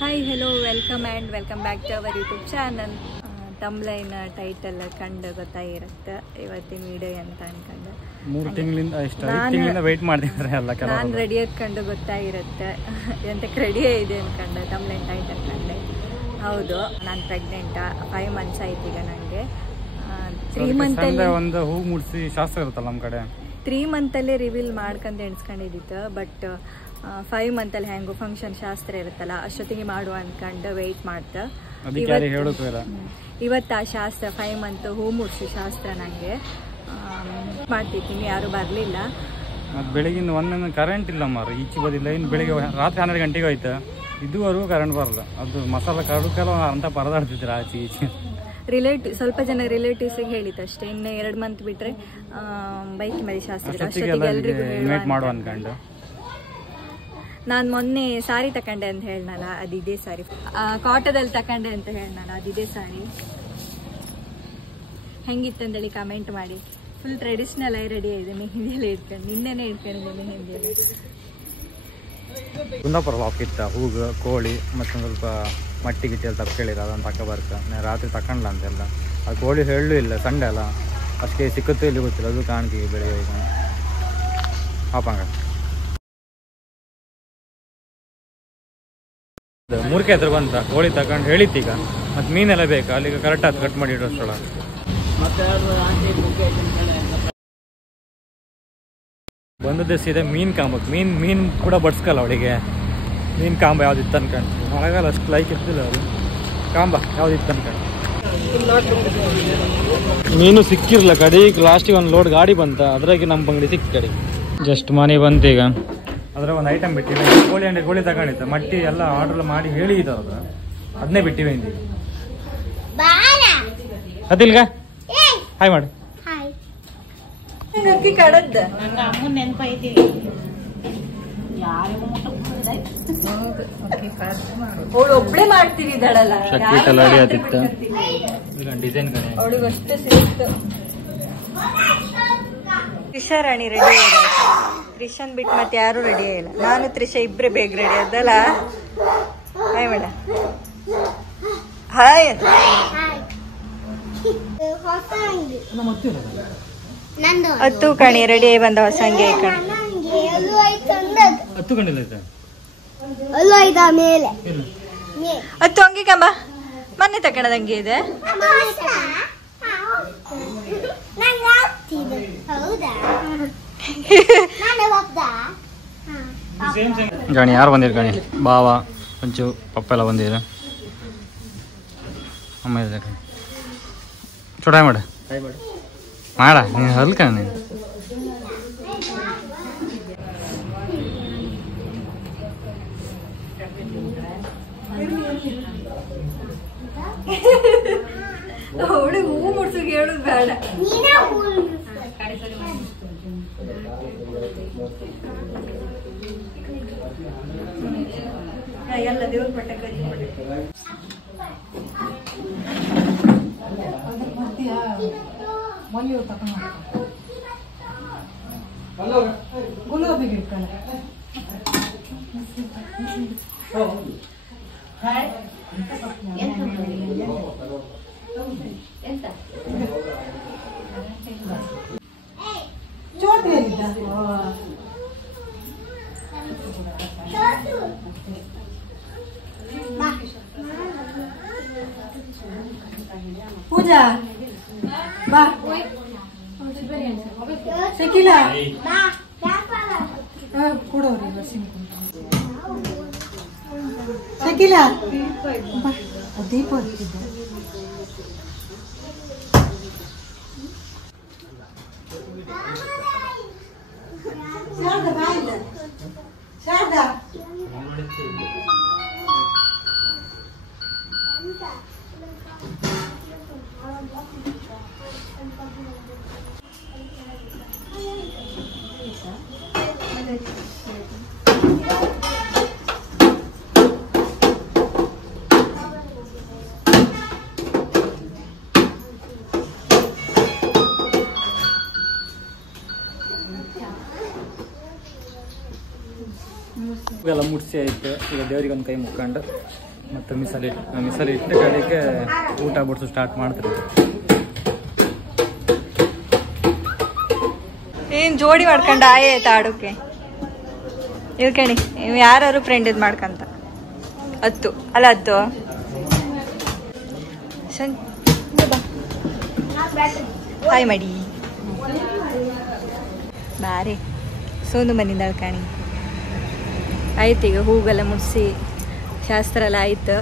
Hi hello welcome back to our YouTube channel. Thumbnail title ಕಂಡು ಗೊತ್ತಾಗಿರುತ್ತೆ ಇವತ್ತಿನ video ಅಂತ ಅನ್ಕೊಂಡು 3 ತಿಂಗಳಿಂದ ವೆಯ್ಟ್ ಮಾಡ್ತಿದ್ದಾರೆ ಎಲ್ಲ. ನಾನು ರೆಡಿ ಕಂಡು ಗೊತ್ತಾಗಿರುತ್ತೆ ಎಂತಕ್ಕೆ ರೆಡಿಯೇ ಇದೆ ಅನ್ಕೊಂಡು ತಮ್ಲೈನ್ ಟೈಟಲ್ ಕಂಡೆ. ಹೌದು, ನಾನು ಪ್ರೆಗ್ನೆಂಟ್ 5 ಮಂತ್ಸ್ ಆಯ್ತು ಈಗ. ನನಗೆ 3 ಮಂತಲ್ಲಿ ಒಂದು ಹೂ ಮುಡ್ಸಿ ಶಾಸ್ತ್ರ ಇರುತ್ತಲ್ಲ ನಮ್ಮ ಕಡೆ, 3 ಮಂತಲ್ಲೇ ರಿವೀಲ್ ಮಾಡ್ಕೊಂಡು ಎಣಿಸ್ಕೊಂಡಿದ್ದಿತ್ತು. ಬಟ್ 5 ಮಂತಲ್ಲಿ ಹೆಂಗು ಫಂಕ್ಷನ್ ಶಾಸ್ತ್ರ ಇರುತ್ತಲ್ಲ ಅಷ್ಟೊತ್ತಿಗೆ ಮಾಡುವ ಅನ್ಕೊಂಡು ವೆಯ್ಟ್ ಮಾಡ್ತಾ ಇವತ್ತು ಆ ಶಾಸ್ತ್ರ 5 ಮಂತ್ ಹೂ ಮುಡ್ಸಿ ಶಾಸ್ತ್ರ ನನಗೆ ಮಾಡ್ತಿದ್ದೀನಿ. ಯಾರು ಬರಲಿಲ್ಲ. ಮತ್ತು ಬೆಳಗಿನ ಒಂದೊಂದು ಕರೆಂಟ್ ಇಲ್ಲ ಮಾರು, ಈಚೆ ಬದಿಲ್ಲ. ಇನ್ನು ಬೆಳಿಗ್ಗೆ ರಾತ್ರಿ 12 ಗಂಟೆಗೆ ಹೋಯ್ತು, ಇದುವರೆಗೂ ಕರೆಂಟ್ ಬರಲ್ಲ. ಅದು ಮಸಾಲ ಕರಡುಕೆಲ್ಲ ಅಂತ ಪರದಾಡ್ತಿದ್ರು ಆಚೆ ಈಚೆ. ಸ್ವಲ್ಪ ಜನ ರಿಲೇಟಿವ್ಸಿಗೆ ಹೇಳಿತ್ತು ಅಷ್ಟೇ. ಇನ್ನು 2 ಮಂತ್ ಬಿಟ್ಟರೆ ಬೈಕ್ ಮೇಲೆ ಶಾಸ್ತ್ರ ಇನ್ವೈಟ್ ಮಾಡುವ ಅನ್ಕೊಂಡು. ನಾನು ಮೊನ್ನೆ ಸಾರಿ ತಕೊಂಡೆ ಅಂತ ಹೇಳನಲ್ಲ, ಅದಿದೆ ಸಾರಿ. ಕಾಟದಲ್ಲಿ ತಕೊಂಡೆ ಅಂತ ಹೇಳನಲ್ಲ, ಅದಿದೆ ಸಾರಿ. ಹೆಂಗಿತ್ತಂದೇಳಿ ಕಮೆಂಟ್ ಮಾಡಿ. ಫುಲ್ ಟ್ರೆಡಿಷ್ನಲ್ ಆಗಿ ರೆಡಿ ಆಗಿದೆ. ಮೆಹಂದಿಯೆಲ್ಲ ಇಟ್ಕೊಂಡು ನಿನ್ನೆನೇ ಇಟ್ಕೊಂಡಿದ್ದೆ ಮೆಹಂದಿಯೆಲ್ಲ. ಕುಂದಾಪುರ ಹಾಕಿತ್ತ ಹೂವು ಕೋಳಿ ಮತ್ತು ಸ್ವಲ್ಪ ಮಟ್ಟಿ ಗಿಟ್ಟಿಯಲ್ಲಿ ತಕ್ಕೊಳ್ಳಿರ ಅದನ್ನು ತಕ್ಕ ಬರ್ತ ರಾತ್ರಿ ತಕೊಂಡ್ಲ ಅಂತೆಲ್ಲ. ಅದು ಕೋಳಿ ಹೇಳೂ ಇಲ್ಲ, ಸಂಡೆ ಅಲ್ಲ, ಅಷ್ಟೇ ಸಿಕ್ಕತ್ತೂ ಇಲ್ಲಿ ಗೊತ್ತಿಲ್ಲ. ಅದು ಕಾಣ್ಕಿ ಬೆಳಿಗ್ಗೆ ಹಾಪಂಗ 3 ಎದುರು ಬಂತ ಕೋಳಿ ತಗೊಂಡು ಹೇಳಿತ್ತೀಗ. ಮತ್ತು ಮೀನೆಲ್ಲ ಬೇಕು ಅಲ್ಲಿಗೆ ಕರೆಕ್ಟ್ ಆಯ್ತು ಕಟ್ ಮಾಡಿ ಇಡೋಷ್ಟೊಳ. ಬಂದದ್ದೇ ಸೀದೆ ಮೀನು ಕಾಂಬಕ್ಕೆ. ಮೀನು ಕೂಡ ಬಡ್ಸ್ಕಲ್ಲ ಅವಳಿಗೆ. ಮೀನು ಕಾಂಬ ಯಾವ್ದಿತ್ತು ಅನ್ಕೊಂಡು. ಮಳೆಗಾಲ ಅಷ್ಟು ಲೈಕ್ ಇರ್ತಿಲ್ಲ ಅದು. ಕಾಂಬ ಯಾವ್ದಿತ್ತು ಅನ್ಕೊಂಡು ಮೀನು ಸಿಕ್ಕಿರಲ್ಲ. ಕಡೆಗೆ ಲಾಸ್ಟಿಗೆ ಒಂದು ಲೋಡ್ ಗಾಡಿ ಬಂತ, ಅದ್ರಾಗೆ ನಮ್ಮ ಬಂಗಡಿ ಸಿಕ್ತು ಕಡೆ. ಜಸ್ಟ್ ಮನೆ ಬಂತೀಗ. ಅದ್ರ ಒಂದು ಐಟಮ್ ಬಿಟ್ಟಿವೆ. ಕೋಳಿ ತಗೊಂಡಿತ್ತು. ಮಟ್ಟಿ ಎಲ್ಲ ಆರ್ಡರ್ ಮಾಡಿ ಹೇಳಿದ್ದು ಅದ್ರ, ಅದನ್ನೇ ಬಿಟ್ಟಿವೆ ಇಂದ. ಅದಿಲ್ಗ ಹಾಯ್ ಮಾಡಿ. ಅಕ್ಕಿ ಕಡದ್ದ ಅಮ್ಮನ ನೆನಪೈತಿ. ಅವಳು ಒಬ್ಳೆ ಮಾಡ್ತಿದ್ದಾಳಲ್ಲ, ಡಿಸೈನ್ ಅವಳಿಗೆ ಅಷ್ಟೇ ಸಿಕ್ತು. ತ್ರಿಷಾ ರಾಣಿ ರೆಡಿ ಇದೆ. ತ್ರಿಷನ್ ಬಿಟ್ಟು ಮತ್ತೆ ಯಾರು ರೆಡಿ ಇಲ್ಲ. ನಾನು ತ್ರಿಷಾ ಇಬ್ರೆ ಬೇಗ ರೆಡಿ ಆದಲ್ಲ. ಹಾಯ್ ಮೇಡ. ಹಾಯ್. ಹತ್ತು ಕಣಿ ರೆಡಿ ಬಂದ ಹೊಸಂಗೆ ಹತ್ತು ಅಂಗಿ ಕಂಬ ಮೊನ್ನೆ ತಕೊಂಡದಂಗೆ ಇದೆ. ಗಣಿ ಯಾರು ಬಂದಿರ? ಗಣಿ ಬಾವ ಒಂಚು ಪಪ್ಪ ಎಲ್ಲ ಬಂದಿರ. ಅಮ್ಮ ಇದೆ ಚೂಡಾಯ್ ಮಾಡ ಮಾಡ ನೀನು ಹಲ್ಕ. ನೀನು ಅವಳು ಹೂ ಮುಡ್ಸೋಕೆ ಹೇಳುದು ಬೇಡ. ಎಲ್ಲ ದೇವ್ರ ಪಟ್ಟ ಗುಲಾಬಿ ಪೂಜಾ ಬಾ. ಶಕಿಲ ಕೊಡೋರಿ ಶಕಿಲ ದೀಪ ಹಚ್ಚಿದ್ದು. ಶಾರದಾ ಎಲ್ಲ ಮುಟ್ಸಿ ಆಯ್ತು. ಈಗ ದೇವರಿಗೆ ಒಂದು ಕೈ ಮುಕ್ಕೊಂಡು ಮತ್ತು ಮಿಸಲಿ ಇಟ್ಟ ಕಡೆಗೆ ಊಟ ಬಿಡಿಸು ಸ್ಟಾರ್ಟ್ ಮಾಡ್ತಾರೆ. ಏನು ಜೋಡಿ ಮಾಡ್ಕೊಂಡು ಆಯ್ತು ಆಡೋಕೆ ಇಳ್ಕಣಿ ನೀವು ಯಾರು ಫ್ರೆಂಡ್ ಇದು ಮಾಡ್ಕಂತ ಹತ್ತು ಅಲ್ಲ ಹತ್ತು ಹಾಯ್ ಮಾಡಿ ಬಾರಿ ಸೋನು ಬಂದಿದ್ದ ಅಳ್ಕಣಿ. ಆಯ್ತು ಈಗ ಹೂಗೆಲ್ಲ ಮುಡಿಸಿ ಶಾಸ್ತ್ರ ಎಲ್ಲ ಆಯ್ತು.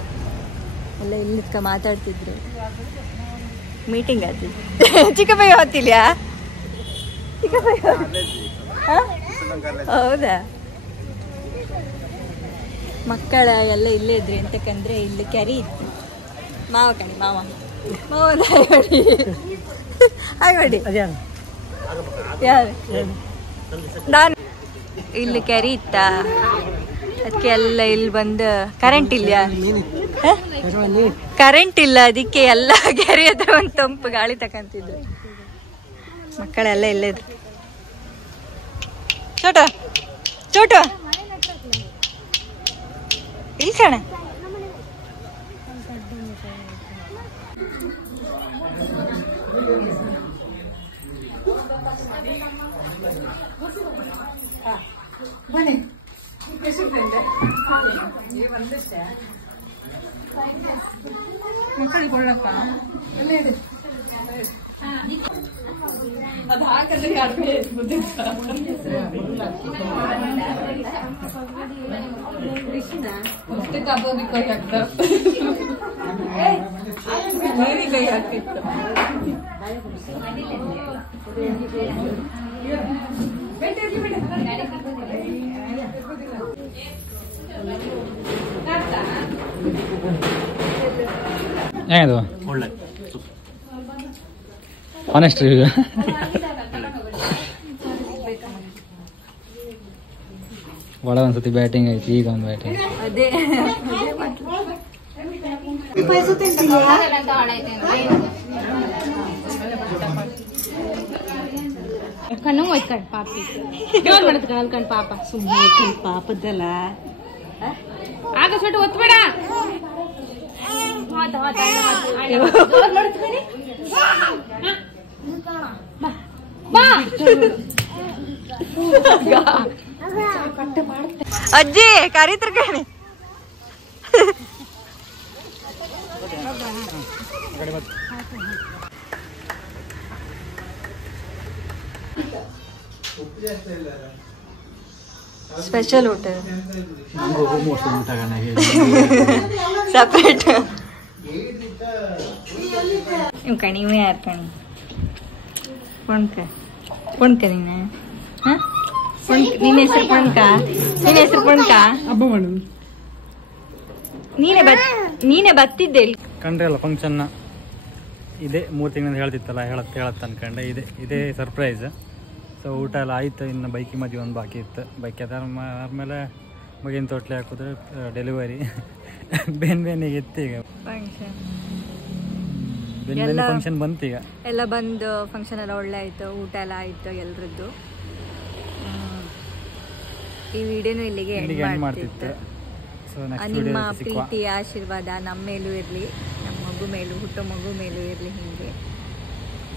ಎಲ್ಲ ಇಲ್ಲಿ ಮಾತಾಡ್ತಿದ್ರು, ಮೀಟಿಂಗ್ ಆಗ್ತಿತ್ತು. ಚಿಕ್ಕಪ್ಪಯ್ಯ ಹೊತ್ತಿಲ್ಯಾ? ಹೌದಾ? ಮಕ್ಕಳ ಎಲ್ಲ ಇಲ್ಲೇ ಇದ್ರಿ ಎಂತಕ್ಕಂದ್ರೆ ಇಲ್ಲಿ ಕೆರೆ ಇತ್ತು. ಮಾವ ಕಣಿ ಮಾವ ಹಾಗೆ ಯಾರು ನಾನು ಇಲ್ಲಿ ಕೆರೆ ಇತ್ತ ಅದಕ್ಕೆ ಎಲ್ಲ ಇಲ್ಲಿ ಬಂದು ಕರೆಂಟ್ ಇಲ್ಲ ಅದಕ್ಕೆ ಎಲ್ಲ ಕೆರೆ ಹತ್ರ ಒಂದು ತಂಪು ಗಾಳಿ ತಕಂತಿದ್ರು. ಮಕ್ಕಳೆಲ್ಲ ಇಲ್ಲೇ ಇದ್ರು. ಚೋಟ ಚೋಟ ಇಲ್ಲಿ ಕಣ ಮಕ್ಕಳಿಗೆ ಕೊಡ್ಲಕ್ಕ ಅದು ಹಾಕದ್ರೆ ಕೈ ಹಾಕ್ತಿತ್ತು. ಹೇಗದು ಒಳ್ಳೆ ಆನೆಸ್ಟ್ ಈಗ ಒಳ ಒಂದ್ಸತಿ ಬ್ಯಾಟಿಂಗ್ ಆಯ್ತು, ಈಗ ಒಂದು ಬ್ಯಾಟಿಂಗ್. ಅದೇ ಕಣ್ಣು ಒಯ್ಕಂಡ್ ಪಾಪಿ ಕಣ್ಕಂಡ್ ಪಾಪ ಸುಮ್ಮನೆ ಪಾಪದ್ದಲ್ಲ ಆಗ ಸೊಟ್ಟು ಒತ್ಬೇಡ. ಅಜ್ಜಿ ಕರೀತ್ರ ಕಣಿ. ಸ್ಪೆಷಲ್ ಊಟ ಸಪ್ರೇಟ್ ನೀವು ಕಣಿ ಇವೇ ಯಾರು ಕಣಿ ಪುಣ್ಕ ನೀನೆ ನಿನ್ನ ಹೆಸರು ಪುಣ್ಕ ನೀನೇ ಬತ್ತಿದ್ದೆ ಇಲ್ಲಿ ಕಂಡ್ರೆ ಅಲ್ಲ ಫಂಕ್ಷನ್ನ ಇದೇ 3 ತಿಂಗಳಿಂದ ಹೇಳ್ತಿತ್ತಲ್ಲ ಹೇಳತ್ ಅನ್ಕೊಂಡೆ. ಇದೇ ಸರ್ಪ್ರೈಸ್. ಸೊ ಊಟ ಎಲ್ಲ ಆಯ್ತು, ಇನ್ನು ಬೈಕಿ ಮದುವೆ ಒಂದು ಬಾಕಿ ಇತ್ತು. ಬೈಕ್ ಆದ್ಮೇಲೆ ಮಗಿನ ತೊಟ್ಲೆ ಹಾಕಿದ್ರೆ ಡೆಲಿವರಿ ಬೇನಿಗೆ ಇತ್ತು. ಈಗ ಫಂಕ್ಷನ್ ಬಂತು, ಈಗ ಎಲ್ಲ ಬಂದು ಫಂಕ್ಷನ್ ಎಲ್ಲ ಒಳ್ಳೆ ಆಯ್ತು, ಊಟ ಎಲ್ಲ ಆಯ್ತು ಎಲ್ರದ್ದು. ಈ ವಿಡಿಯೋನು ಇಲ್ಲಿಗೆ ಎಂಡ್ ಮಾಡ್ತಿತ್ತು. ನಿಮ್ಮ ಪ್ರೀತಿ ಆಶೀರ್ವಾದ ನಮ್ಮ ಮೇಲೂ ಇರಲಿ, ನಮ್ಮ ಮಗು ಮೇಲೂ, ಹುಟ್ಟೋ ಮಗು ಮೇಲೂ ಇರಲಿ. ಹೀಗೆ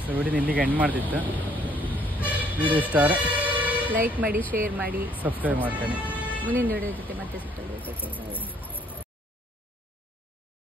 ಸೊ ವಿಡಿಯೋನ ಇಲ್ಲಿಗೆ ಎಂಡ್ ಮಾಡ್ತಿತ್ತು. ವಿಡಿಯೋ ಇಷ್ಟ ಆದರೆ ಲೈಕ್ ಮಾಡಿ, ಶೇರ್ ಮಾಡಿ, ಸಬ್ಸ್ಕ್ರೈಬ್ ಮಾಡ್ತೀನಿ. ಮುಂದಿನ ವಿಡಿಯೋ ಜೊತೆ ಮತ್ತೆ ಸಿಗ್ತದೆ.